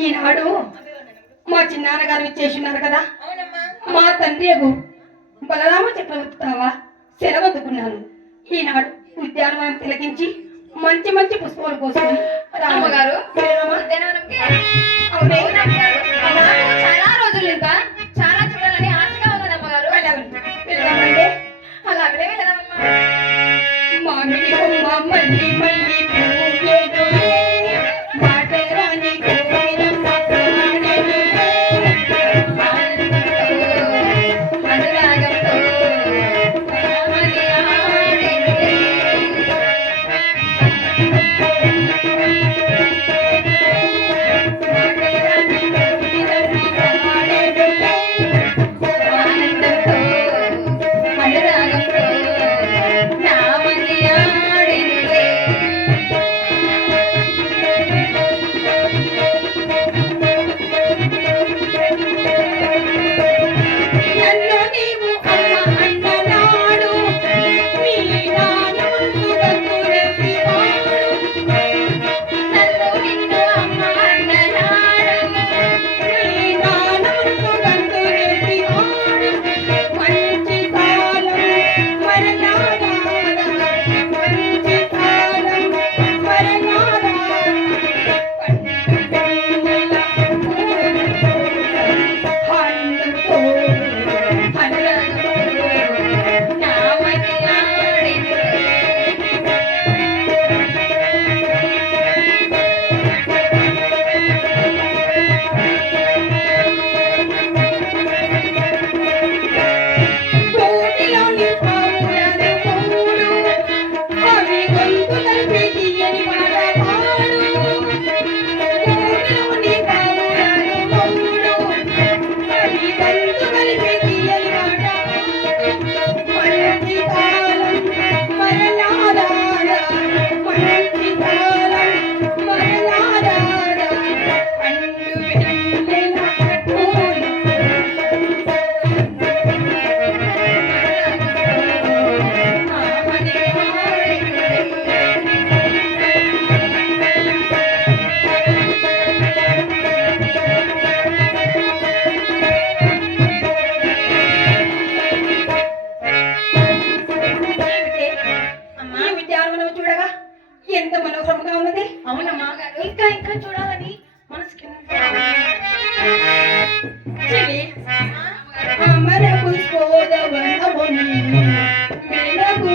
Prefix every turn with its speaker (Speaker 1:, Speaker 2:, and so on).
Speaker 1: ఈనాడు మా చిన్నాన్నగారు ఇచ్చేసిన్నారు కదా. మా తండ్రి బలరామ చక్రవర్తి సెలవందుకున్నాను. ఈనాడు ఉద్యానవనం తిలకించి మంచి మంచి పుష్పాలు
Speaker 2: కోసం
Speaker 1: రామగారు
Speaker 2: ఎంత మనోహరంగా ఉన్నది అవునమ్మా ఇంకా ఇంకా చూడాలని
Speaker 3: మనసుకి అమరకు
Speaker 4: సోదవనముని
Speaker 3: మెలకు